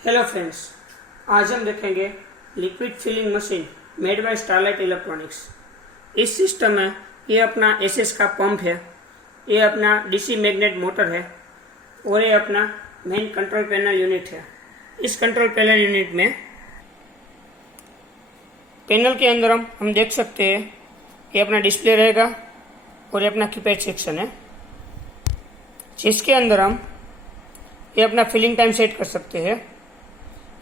Hello friends, आज हम देखेंगे liquid filling machine made by Starlight Electronics. इस सिस्टम में ये अपना एसएस का पंप है, ये अपना डीसी मैग्नेट मोटर है और ये अपना मेन कंट्रोल पैनल यूनिट है। इस कंट्रोल पैनल यूनिट में पैनल के अंदर हम देख सकते हैं ये अपना डिस्प्ले रहेगा और ये अपना कीपैड सेक्शन है, जिसके अंदर हम ये अपना फिलिंग टाइम सेट कर सकते हैं।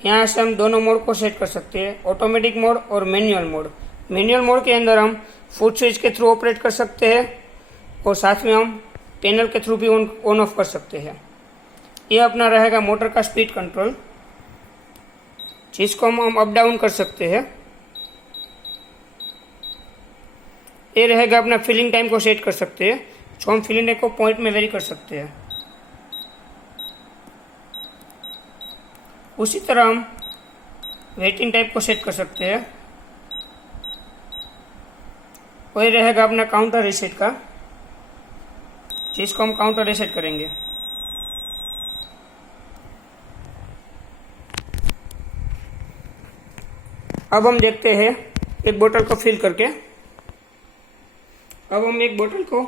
यहाँ से हम दोनों मोड को सेट कर सकते हैं, ऑटोमेटिक मोड और मैनुअल मोड। मैनुअल मोड के अंदर हम फुट स्विच के थ्रू ऑपरेट कर सकते हैं और साथ में हम पैनल के थ्रू भी ऑन ऑफ कर सकते हैं। ये अपना रहेगा मोटर का स्पीड कंट्रोल, जिसको हम अप डाउन कर सकते हैं। ये रहेगा अपना फिलिंग टाइम को सेट कर सकते हैं, जो हम फिलिंग टाइम को पॉइंट में वेरी कर सकते हैं। उसी तरह हम वेटिंग टाइप को सेट कर सकते हैं। वही रहेगा अपना काउंटर रीसेट का, जिसको हम काउंटर रीसेट करेंगे। अब हम देखते हैं एक बोतल को फिल करके। अब हम एक बोतल को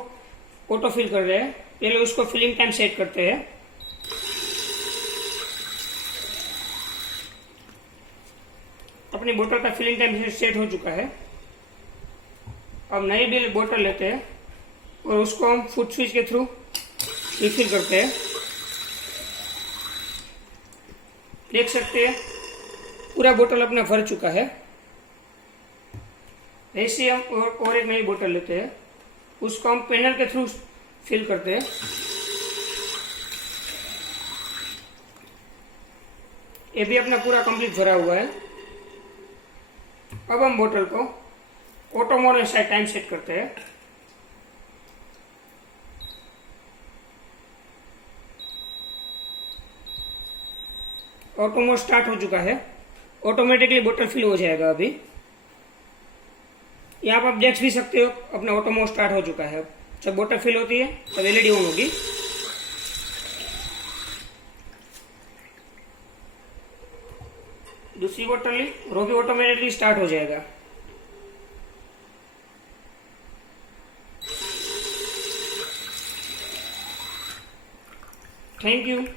ऑटो फिल कर रहे हैं। पहले उसको फिलिंग टाइम सेट करते हैं। अपनी बोतल का फिलिंग टाइम सेट हो चुका है। अब नई भी बोतल लेते हैं और उसको हम फुट स्विच के थ्रू रिफिल करते हैं। देख सकते हैं पूरा बोतल अपना भर चुका है। ऐसे हम और एक नई बोतल लेते हैं, उसको हम पैनल के थ्रू फिल करते हैं। ये भी अपना पूरा कंप्लीट भरा हुआ है। अब हम बोतल को ऑटो मोड में टाइम सेट करते हैं। ऑटो मोड स्टार्ट हो चुका है, ऑटोमेटिकली बोतल फिल हो जाएगा। अभी यहाँ पर आप देख भी सकते हो अपना ऑटो मोड स्टार्ट हो चुका है। जब बोतल फिल होती है तब एलईडी ऑन होगी। दूसरी बोतल ली और वो भी ऑटोमेटिकली स्टार्ट हो जाएगा। Thank you.